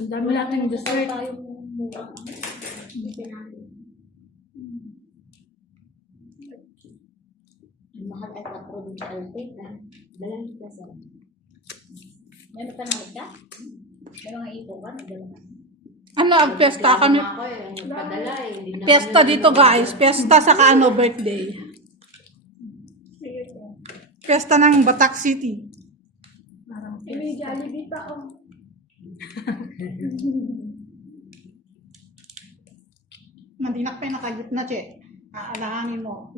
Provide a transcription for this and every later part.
Ang dami nating dessert. Ang mahal ay 4 din sa Alpit na. Dalang kita sa. Meron ka namin ka? May mga ipo ka? Nagdala ka? Ano, ang pesta kami. Nagpadala eh. Pesta dito guys. Pesta sa Kano birthday. Pesta ng Batak City. May Jollibee pa oh. Mandinak pa yung nakagitna, che. Aalahanin mo.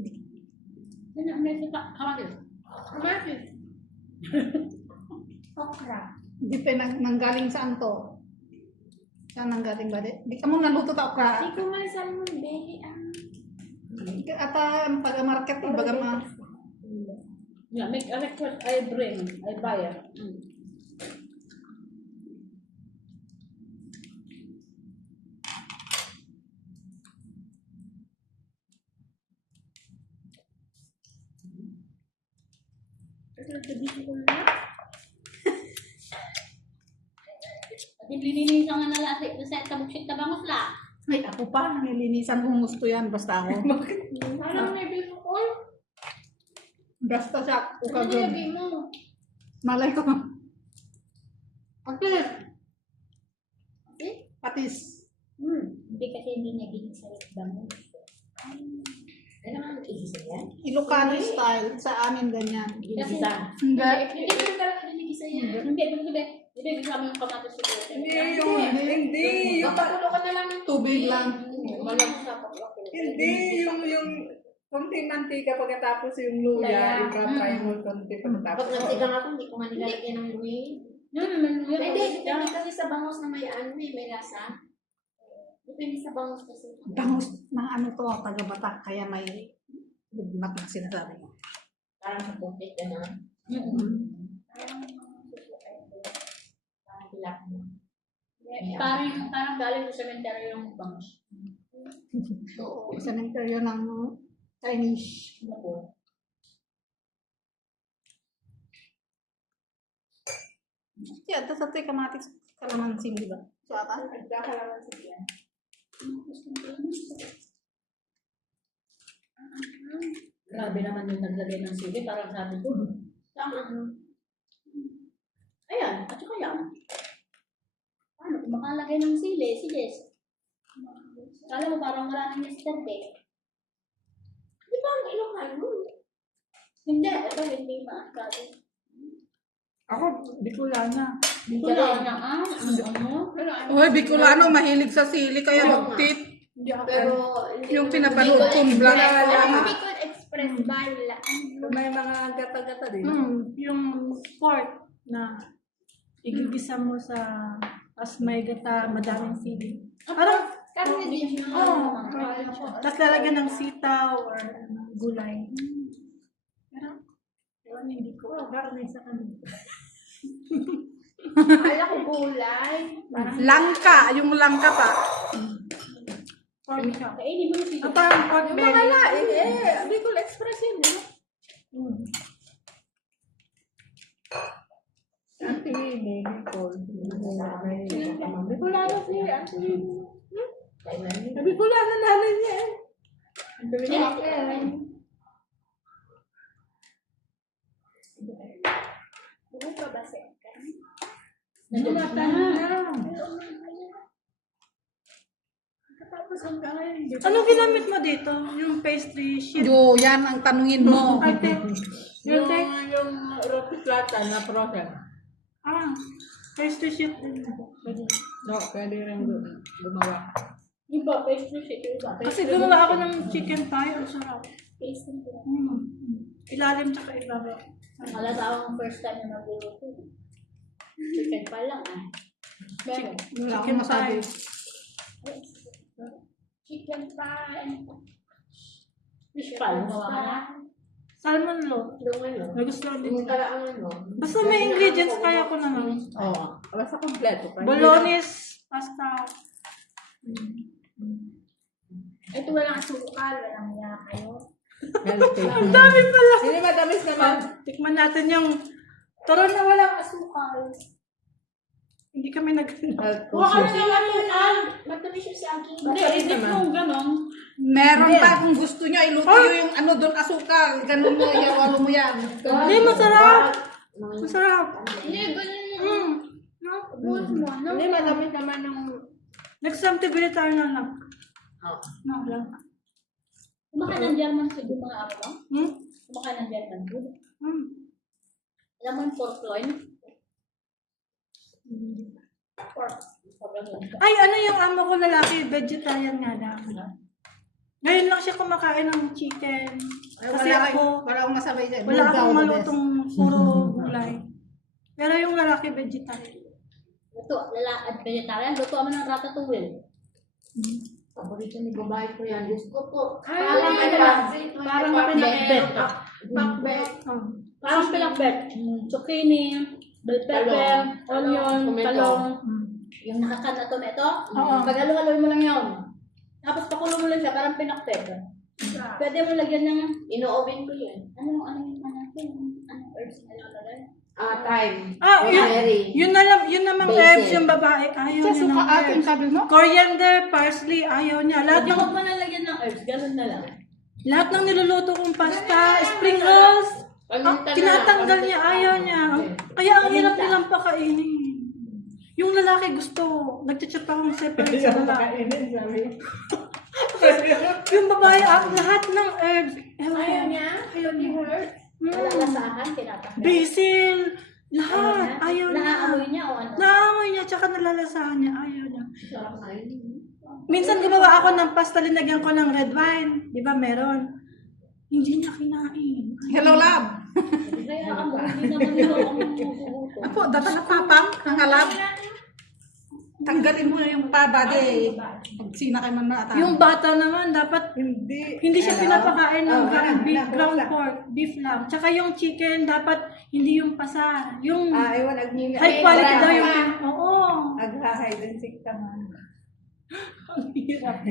May kita. Kamatis. Kamatis. Okra. Hindi pa nanggaling saan to. Saan nanggaling ba? Di ka mo naluto ta okra. Hindi ko may salmon, behi ang... Ata ang pag-market, ibaga ma... Yeah, make a request. I bring. I buy it. Nilinisan nga na lahat sa tabuksit na bangos la. Ay, ako pa. Nilinisan kong gusto yan. Basta ako. Parang may bilukol. Basta siya. Ano Ukagod. nilagay mo? Malay ko. Patis. Okay? Patis. Hindi kasi hindi niya ginisa yung bangos. Ano naman igisa yan? Ilocano style. Sa amin ganyan. Ginisa. Hindi. Hindi ko talaga ginisa yan. Hindi, hindi kasama yung kamatis sa puso. Hindi, yung Papakulo ka na lang ng Tubig lang. Malang sa papakulo. hindi, yung konting mantika pagkatapos yung luya, i-fry mo konti pagkatapos. Pag nagsigang ako, hindi ko man nilalagyan ng luya. Hindi, depende kasi sa bangos na may ano may lasa. Depende sa bangos kasi. Bangus ng ano to, taga-Batak. Kaya may lugmat na sinasabi. Parang sa pumpit ka na. Parang tilap mo. Parang galing sa cemetery yung bangos. So, cemetery ng Chinese. Yeah, tapos ito kamatis kalamansin, di ba? So, ata? Nagkakalaman siya. Grabe naman yung naglagay ng sili. Parang sabi ko, tama. Ayan, at saka yan. Paano kung makalagay ng sili? Sige. Kala mo parang wala nang instant eh. Di ba ang Ilocano? Hindi, ito hindi maakado. Ako, Bicolana. Wala na ano? Uy, Bicolano, mahilig sa sili, kaya magtit. Pero, Yung pinapanood kong vlog. Bicol Express Bala. May mga gata-gata din. Yung pork na igigisa mo sa as may gata, madaming sili. Parang karne din siya. tapos lalagyan ng sitaw or gulay. Pero, ewan, hindi ko. Garne sa kanila. Akala ko gulay. Langka, yung langka pa. Pork chop. Kainin mo yung sili. Parang pork Yung belly. mga laing, Bicol Express yun, di ba? Auntie Lily, Bicol. Bicolana siya, Auntie Lily. Bicolana namin niya eh. Buo pa ba siya? Anong ginamit mo dito? Yung pastry sheet? Yo, yan ang tanungin mo. Yung roti plata na process. Pastry sheet din. No, pwede rin gumawa. Iba, pastry sheet. Iba. Kasi gumawa ako ng chicken pie. Ang sarap. Pastry sheet. Ilalim tsaka ibabaw. Malata akong first time na nagluluto. Chicken pa lang ah. Meron. Wala akong masabi. Chicken pie. Fish pie. Gawa ka na. Salmon lo. Yung ano. Nagustuhan din. Yung kalaang ano. Basta may ingredients kaya ko naman. Oo. Basta kompleto. Bolognese, pasta. Ito walang asukal. Walang niya kayo. Ang Dami pala. Hindi matamis naman. Tikman natin yung turon na walang asukal. Hindi kami nag... Huwag ka na lang. Matamis yung saging. Hindi, isip mo gano'n. Meron pa kung gusto niya, iluto yung ano doon, asukal. Ganun mo, iawalo mo yan. Hindi, masarap. Masarap. Hindi, ganun mo. Buhat mo. Hindi, malamit naman ng... Nag-subtibili tayo na lang. No, lang. Kumakain ng German food yung mga ako, no? Hmm? Kumakain ng German food. Hmm. Alam mo yung pork loin? Pork. Sobrang lang. Ay, ano yung amo ko lalaki, vegetarian nga daw. Ngayon lang siya kumakain ng chicken. Kasi ako, wala akong masabay dyan. wala Bulgaw, akong the best. malutong puro gulay. Pero yung lalaki, vegetarian. Luto, at vegetarian, luto mo ng ratatouille. Paborito ni babae ko yan. Diyos ko po. Parang Parang pinakbet. Pakbet. Oh. Parang pinakbet. Zucchini, bell pepper, onion, Tomato. talong. Hmm. Yung nakakan na tomato, Oo. pag-halo-haloy mo lang yun. Tapos pakulo mo lang siya, parang pinakbet. Pwede mo lagyan ng, Ino-oven ko yan. anong herbs na nilalagay? Thyme. Ah, Rosemary. yun namang Basil. herbs yung babae. Ayaw Sa niya suka ng atin, herbs. sabi mo? Coriander, parsley, ayaw niya. Lahat Huwag ng, mo na lagyan ng herbs, ganun na lang. lahat ng niluluto kong pasta, spring rolls, tinatanggal niya, ayaw niya. Kaya ang hirap nilang pakainin. Yung lalaki gusto, nagchat akong separate sa lalaki. Pakainin, sabi. Yung babae, lahat ng herbs. Ayaw niya? Ayaw niya. Malalasahan, tinatanggal. Basil, lahat. Ayaw niya. Naaamoy niya o ano? Naamoy niya, tsaka nalalasahan niya. Ayaw niya. Sarap na yun. Minsan gumawa ako ng pasta, linagyan ko ng red wine. Di ba meron? Hindi niya kinain. Hello, love. Kaya ako, hindi naman nila ako magpuputo. Apo, data na papang, ang halab. Tanggalin mo na yung pabade. Sinakay man na ata. Yung bata naman, dapat hindi siya pinapakain ng ground nasa. pork, beef lang. Tsaka yung chicken, dapat hindi yung pasa. Yung Ewan, high quality daw yung... Oo. Aghahay din sikta man. Ang hirap.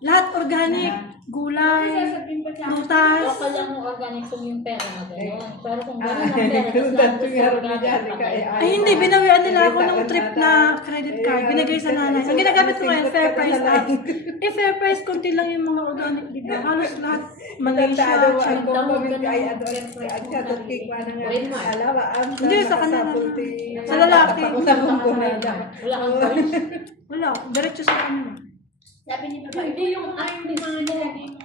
Lahat organic, gulay, prutas. Local lang yung organic kung yung pera na gano'n. Pero kung gano'n Ah, ang pera, tapos lang yung sa organic dyan, na kaya Ay hindi, binawian nila ako ng trip na credit card. Binigay sa nanay. Ang ginagamit ko ngayon, fair price app. Eh, fair price, konti lang yung mga organic dito. Halos lahat. Malaysia, China. Hindi, sa kanila. Sa lalaki. wala kang choice. Wala, diretso sa kanila. Sabi ni Papa, hindi yung actress mo.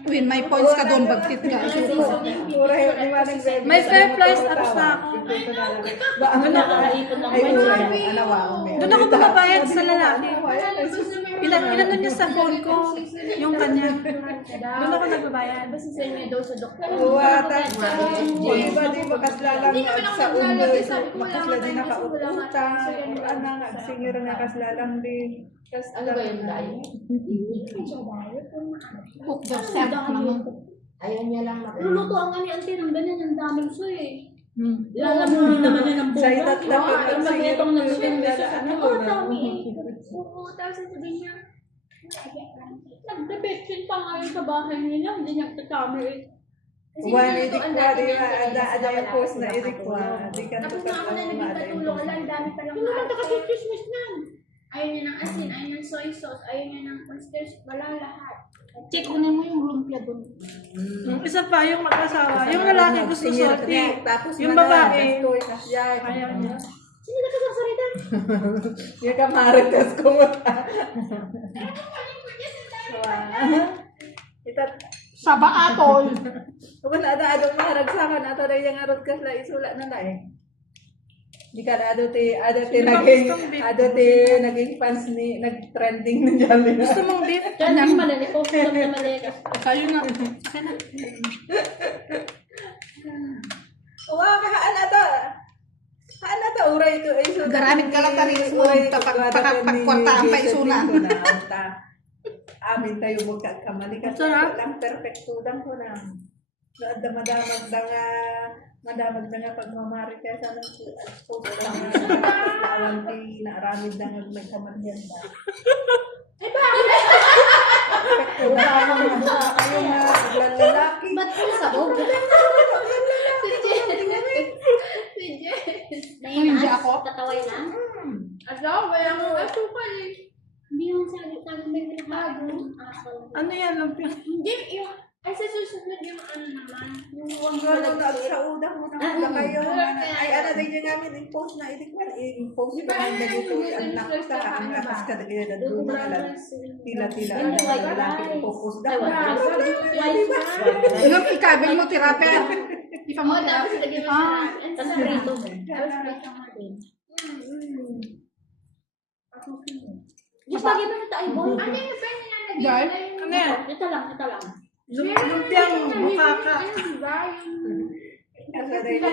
Win, may points ka doon, bagtit ka. May fair price apps na ako. Nakakaipon lang ba? Doon ako bumabayad sa lalaki. Ilan niya sa phone ko, yung kanya. Doon ako nagbabayad. Basta sa inyo daw sa doktor. Di ba kaslalang sa undoy, makasla din nakautang, singir nga kaslalang din. Ano ba yung dahil? Cook yourself naman. Ayaw niya lang Luluto ang ani ante ng ganyan, ang daming so eh. Lalamunin naman niya ng Sa buka. itat na Alam mo, itong nag-swim. ano Dami eh. Oo, tapos sabihin niya, nagdebetsin pa nga yun sa bahay nila, hindi niya tatami eh. Wala idikwa, di ba? Ada yung post na idikwa. Di ka Tapos na ako na naging patulong, ala, ang dami palang Hindi naman nakakikismis na. Ayaw niya ng asin, ayaw niya ng soy sauce, ayaw niya ng oysters, wala lahat. Check unin mo yung lumpia doon. Yung isa pa, yung mag-asawa. Yung lalaki gusto salty. Tapos Yung babae, ayaw ayaw niya. Sino nakakasarita? Yung kamaritas ko mo. Itat, Saba atol. kung na adong maharagsakan, ato na yung arot ka sila isula na na eh. Di ka na ado ti naging fans ni, nag-trending na dyan. Gusto mong beef? Kaya hindi mali, post lang na mali. Kayo na. Wow, haan ato, uray ito. Garamit ka lang tari, pagkwartaan pa isuna. Amin tayo magkakamali ka. Sarap. Lang perfecto lang ko na. Madamag na nga pagmamari kaya sana po lang lawan ti naaramid na nga nagkamalihan ba. Perfecto lang kayo mga lalaki. Ba't ko sabog? Hindi ako. Tataway na? Wala mo asukal eh. Hindi yung sabi may pinagbago. Ano yan, lumpia? Hindi, yung, ay sa susunod yung ano naman. Yung huwag Wala na sa udang mo na kayo. Ay, ano din yung namin impose na. I-impose ko lang na dito. Ang nakita, ang lakas ka na ganyan. Tila-tila. Ang lalaki focus daw. Yung ikabil mo, tiraper. Ipa mo, Tapos tiraper. lagyan mo sa tapos prito mo. Tapos prito mo din. Just lagyan mo na tayo, boy. Ano yung pwede na lagyan Guard? na yung... Ano yan? Ito lang. Lumpiang bukaka. Diba? Yung... Kasi rin,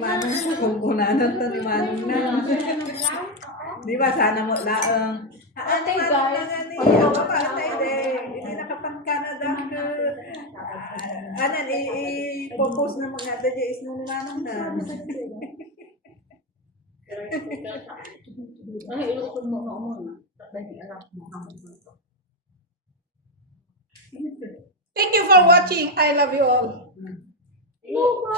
manong kung kunanan to ni manong na. Di ba, sana mo laang. Ate, Manong guys. na ni, ako pa, hindi nakapag-Canada ka. Anan, i-propose na mga dadya is nung manong na. Ay, ilukod mo muna. Thank you for watching. I love you all.